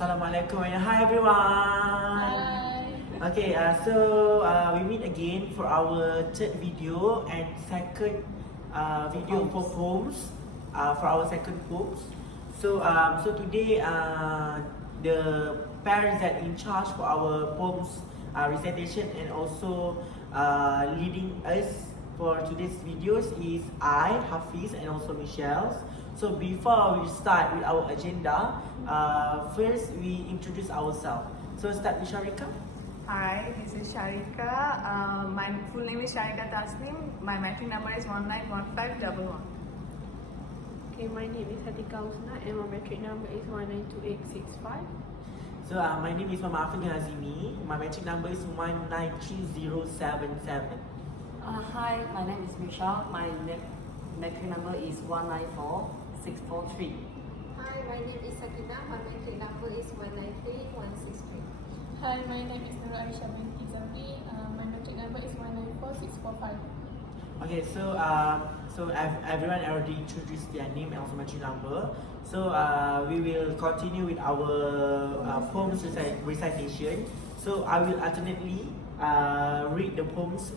Assalamualaikum and hi everyone. Hi. Okay, we meet again for our third video and second video for poems. For our second poems. So today the parents that in charge for our poems recitation and also leading us for today's videos is I, Hafiz, and also Michelle. So before we start with our agenda, first we introduce ourselves. So start with Sharika. Hi, this is Sharika. My full name is Sharika Tasnim. My matric number is 191511. Okay, my name is Hatika Usna and my metric number is 192865. So my name is Mama Afin Hazimi. My matric number is 193077. Hi, my name is Michelle. My metric number is 194643. Hi, my name is Sakina. My metric number is 193163. Hi, my name is Nur Aisha binti Zamri. My metric number is 194645. Okay, so everyone already introduced their name and also matric number. So we will continue with our poems recitation. So I will alternately read the poems.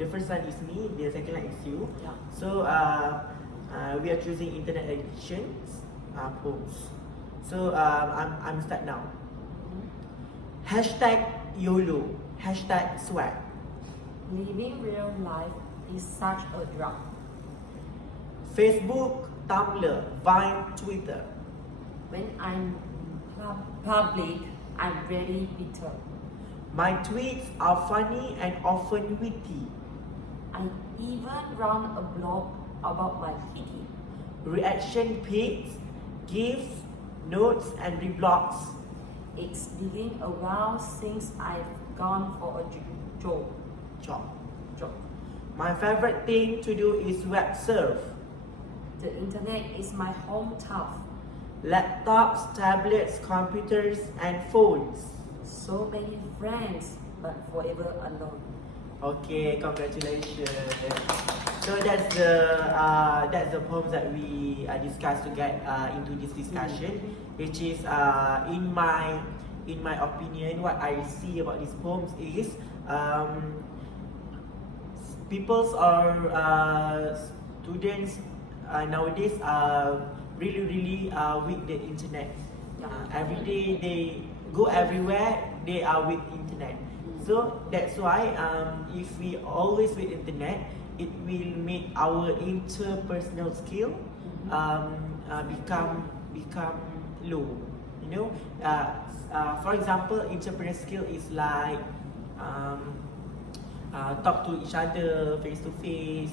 The first one is me, the second one is you. Yeah. So we are choosing internet editions poems. So I'm start now. Hashtag YOLO, hashtag swag. Living real life is such a drug. Facebook, Tumblr, Vine, Twitter. When I'm public, I'm very bitter. My tweets are funny and often witty. I even run a blog about my kitty. Reaction pics, GIFs, notes and reblogs. It's been a while since I've gone for a Job. My favorite thing to do is web surf. The internet is my home turf. Laptops, tablets, computers and phones. So many friends, but forever alone. Okay, congratulations. So that's the poems that we discussed to get into this discussion, which is in my opinion, what I see about these poems is people's or students nowadays are really with the internet. Every day they go everywhere, they are with internet. So that's why if we always with internet, it will make our interpersonal skill become low. You know, for example, interpersonal skill is like talk to each other face to face,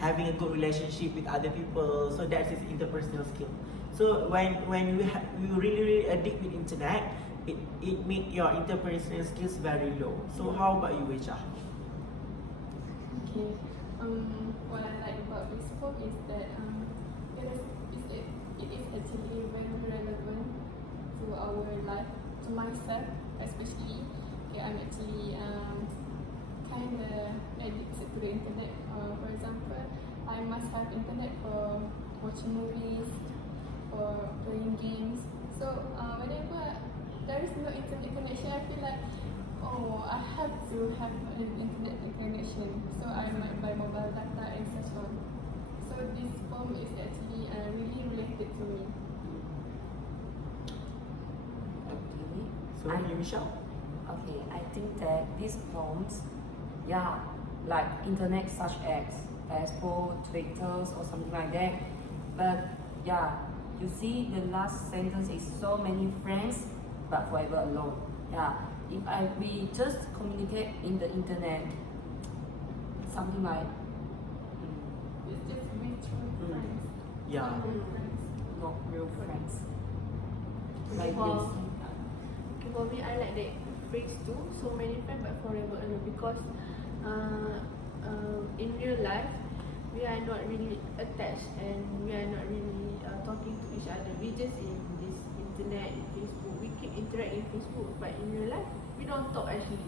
having a good relationship with other people. So that is interpersonal skill. So when we really addict with internet, it make your interpersonal skills very low. So how about you, Wecha? Okay. What I like about this poem is that it is actually very relevant to our life, to myself especially. Okay, I'm actually kind of addicted to the internet. For example, I must have internet for watching movies, for playing games. So whenever there is no internet connection, I feel like, oh, I have to have an internet connection. So I might buy mobile data and such on. So this poem is actually really related to me. Okay. So you, Michelle? Okay, I think that these poems, like internet such as Facebook, Twitter or something like that. But you see the last sentence is so many friends but forever alone. If we just communicate in the internet, something like It's just virtual friends. Yeah. Not real friends. not real friends. Okay, Like for, this. for me, I like that phrase too. So many friends but forever alone, because in real life we are not really attached and we are not really talking to each other. We just in this internet, in Facebook. We keep interacting in Facebook, but in real life we don't talk actually.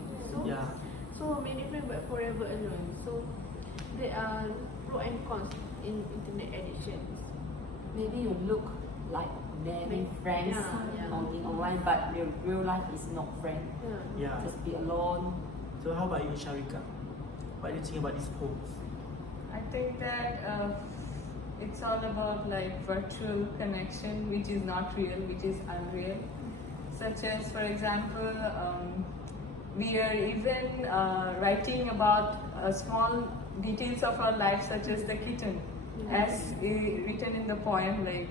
So many friends but forever alone. So there are pros and cons in internet addictions. Maybe you look like many friends in online, but real life is not friend. Yeah. Just be alone. So how about you, Sharika? What do you think about these poems? I think that it's all about like virtual connection, which is not real, which is unreal. Such as, for example, we are even writing about small details of our life, such as the kitten, as written in the poem. Like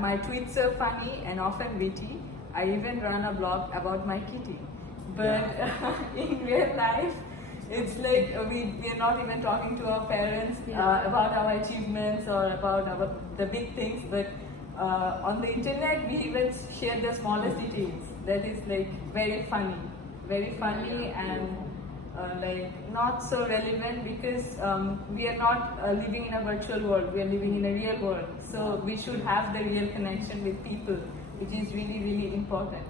my tweets are funny and often witty. I even run a blog about my kitty. But in real life, it's like we are not even talking to our parents about our achievements or about the big things, but on the internet we even share the smallest details. That is like very funny and like not so relevant, because we are not living in a virtual world, we are living in a real world. So we should have the real connection with people, which is really important.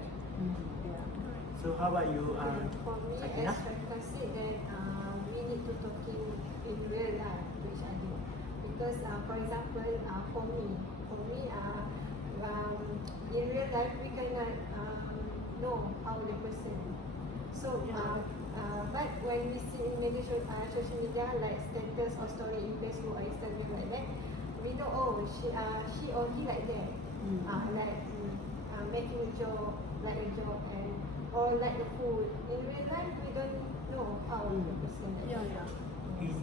So how about you, For me, Sakina? as Sharika said, that we need to talk in real life to each other. Because, for example, for me, in real life we cannot know how the person. So, but when we see in maybe social media like status or story in Facebook or Instagram like that, we know, oh, she or he like that, like making a joke, like a joke, and or like the food. In real life, we don't know how the person like that. Is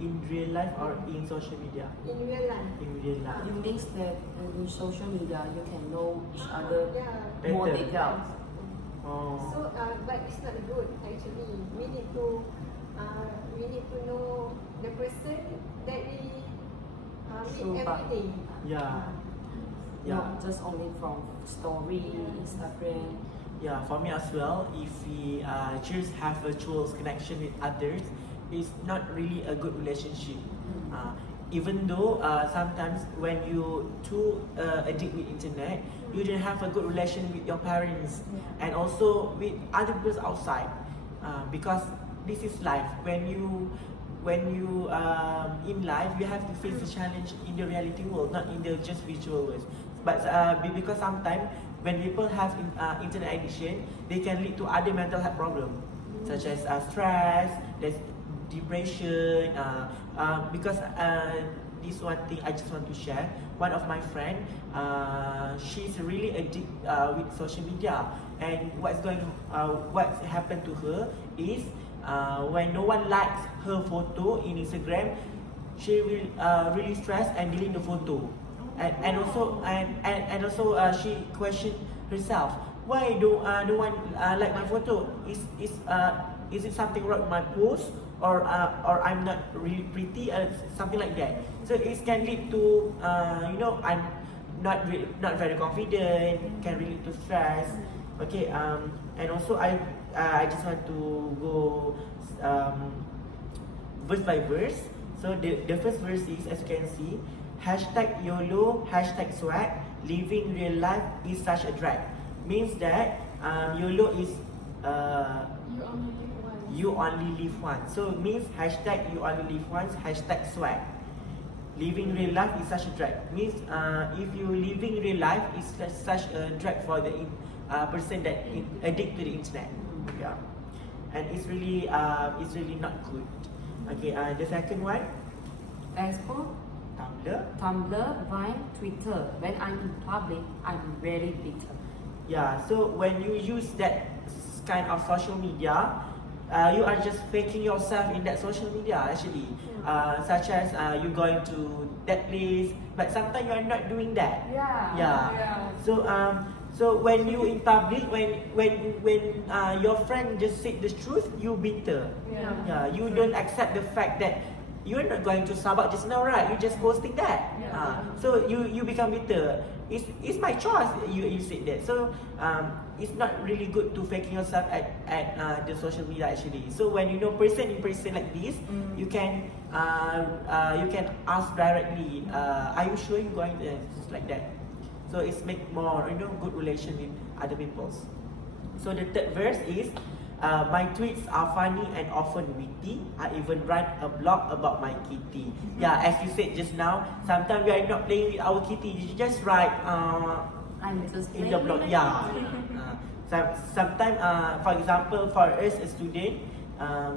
in real life or in social media? In real life. In real life. It means that in social media you can know each other Yeah. more Better. details. Oh. So, but it's not good actually. We need to know the person that we So, meet but- every day. Yeah. Not just only from story, Instagram. Yeah, for me as well, if we just have virtual connection with others, it's not really a good relationship. Even though sometimes when you too addict with internet, you don't have a good relation with your parents and also with other people outside, because this is life. When you in life, you have to face the challenge in the reality world, not in the just virtual world. But because sometimes when people have internet addiction, they can lead to other mental health problems, such as stress, there's depression. Because this one thing I just want to share. One of my friend, she's really addicted with social media, and what happened to her is when no one likes her photo in Instagram, she will really stress and delete the photo. And also she questioned herself, why do no one like my photo? Is it something wrong with my post, or I'm not really pretty, something like that. So it can lead to I'm not very confident, can lead to stress. Okay, and also I just want to go verse by verse. So the first verse is, as you can see, hashtag YOLO, hashtag swag, living real life is such a drag. Means that YOLO is you only live once. So it means hashtag you only live once, hashtag swag. Living real life is such a drag. Means if you living real life is such a drag for the person that addict to the internet. Yeah, and it's really not good. Okay, the second one, Facebook, Tumblr, Vine, Twitter. When I'm in public, I'm very bitter. Yeah, so when you use that kind of social media, you are just faking yourself in that social media actually. Such as you going to that place, but sometimes you are not doing that. Yeah. So when you in public, when your friend just said the truth, you bitter. Yeah. You don't accept the fact that you're not going to Sabah just now, right? You just posting that. So you become bitter. It's my choice. You said that. So it's not really good to faking yourself at the social media actually. So when you know person in person like this, you can ask directly. Are you sure you're going there? Just like that. So it's make more good relation with other people. So the third verse is My tweets are funny and often witty. I even write a blog about my kitty. Yeah, as you said just now, sometimes we are not playing with our kitty. You just write I'm just in the blog. Yeah. Sometimes, for example, for us a student,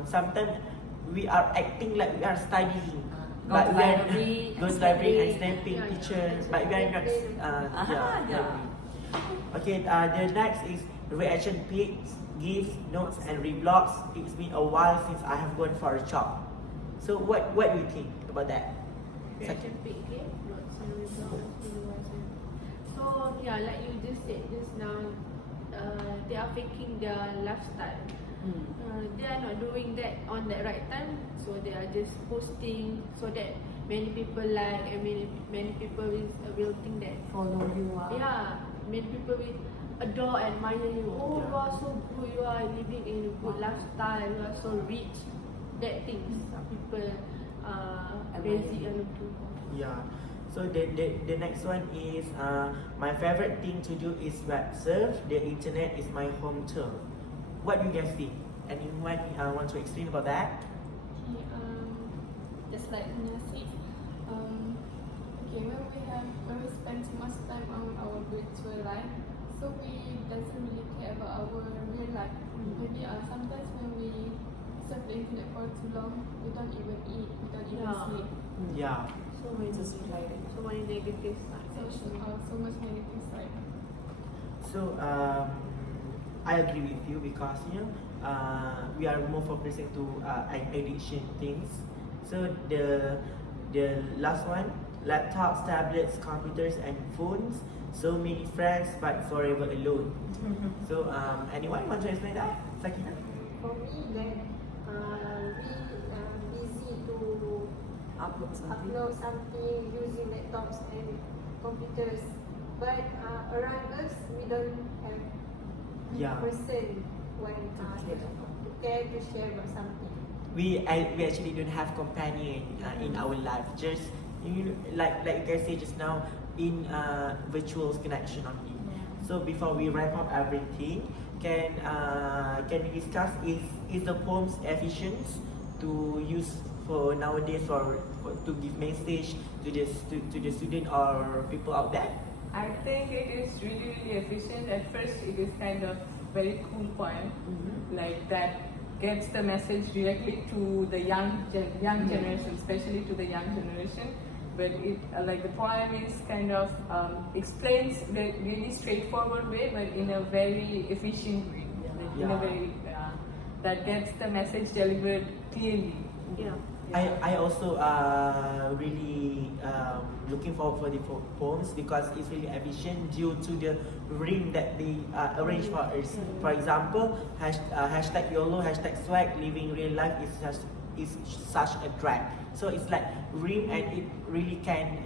sometimes we are acting like we are studying. Go But to we are library go and to library and study. snapping Yeah, teacher, yeah. but we are not. Yeah. Okay, the next is reaction pics, gifs, notes, and reblogs. It's been a while since I have gone for a job. So what do you think about that? Reaction pic, okay? Notes and results. So yeah, like you just said just now, they are faking their lifestyle. They are not doing that on the right time, so they are just posting so that many people like and many people will think that Follow you. yeah, many people will adore and admire you. Oh, you are so good, you are living in a good lifestyle, you are so rich. That things people crazy and looking for. Yeah. So the next one is my favorite thing to do is web surf. The internet is my home turf. What do you guys think? Anyone want to explain about that? Okay, just like Nia said, okay, when we spend too much time on our virtual life, so we doesn't really care about our real life. Maybe sometimes when we surf the internet for too long, we don't even eat, we don't even Yeah. sleep. Yeah. So many so many negative sides. So much negative side. So I agree with you because we are more focusing to addiction things. So the last one, laptops, tablets, computers, and phones. So many friends, but forever alone. So anyone want to explain that? Sakina? For me, that we busy to upload something using laptops and computers, but around us we don't have Yeah. person when to care to share about something. We actually don't have companion in our life. Just like you guys say just now, in virtual connection only. So before we wrap up everything, can we discuss is the poems efficient to use for nowadays for to give message to the student or people out there? I think it is really, really efficient. At first, it is kind of very cool poem, like that gets the message directly to the young generation, especially to the young generation. But it like the poem is kind of explains the really straightforward way, but in a very efficient way. Like in a very that gets the message delivered clearly. Yeah. I also really looking forward for the poems because it's really efficient due to the ring that they arrange for us. For example, hashtag YOLO, hashtag swag, living real life is such a drag. So it's like rim and it really can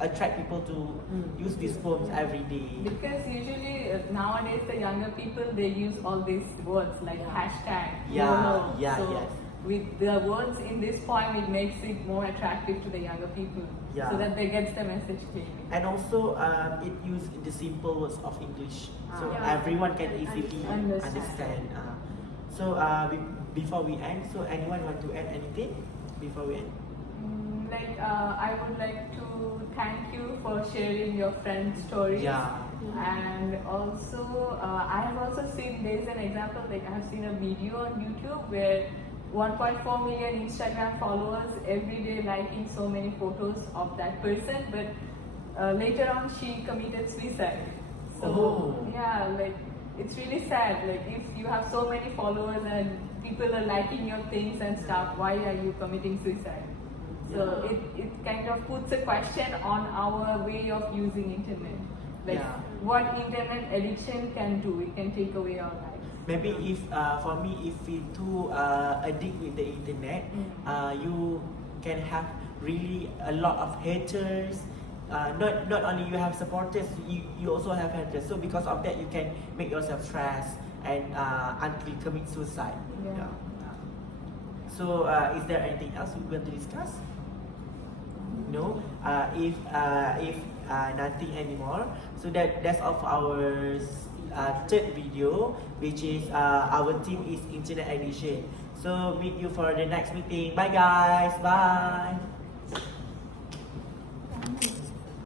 attract people to use these poems every day. Because usually nowadays the younger people they use all these words like hashtag, YOLO. So yes. with the words in this poem, it makes it more attractive to the younger people, so that they get the message clearly. And also, it uses the simple words of English, so everyone can easily understand. So before we end, so anyone want to add anything before we end? I would like to thank you for sharing your friend's stories. Yeah. And also, I have also seen, there's an example, like I have seen a video on YouTube where 1.4 million Instagram followers every day liking so many photos of that person, but later on she committed suicide. So yeah, like it's really sad. Like if you have so many followers and people are liking your things and stuff, why are you committing suicide? So it kind of puts a question on our way of using internet. Like what internet addiction can do, it can take away our life. Maybe if for me, if we too addict with the internet, you can have really a lot of haters. Not only you have supporters, you also have haters. So because of that, you can make yourself stressed and until you commit suicide. Yeah. So is there anything else we want to discuss? No. If nothing anymore, so that's all for our third video, which is our theme is internet addiction. So meet you for the next meeting. Bye guys. Bye.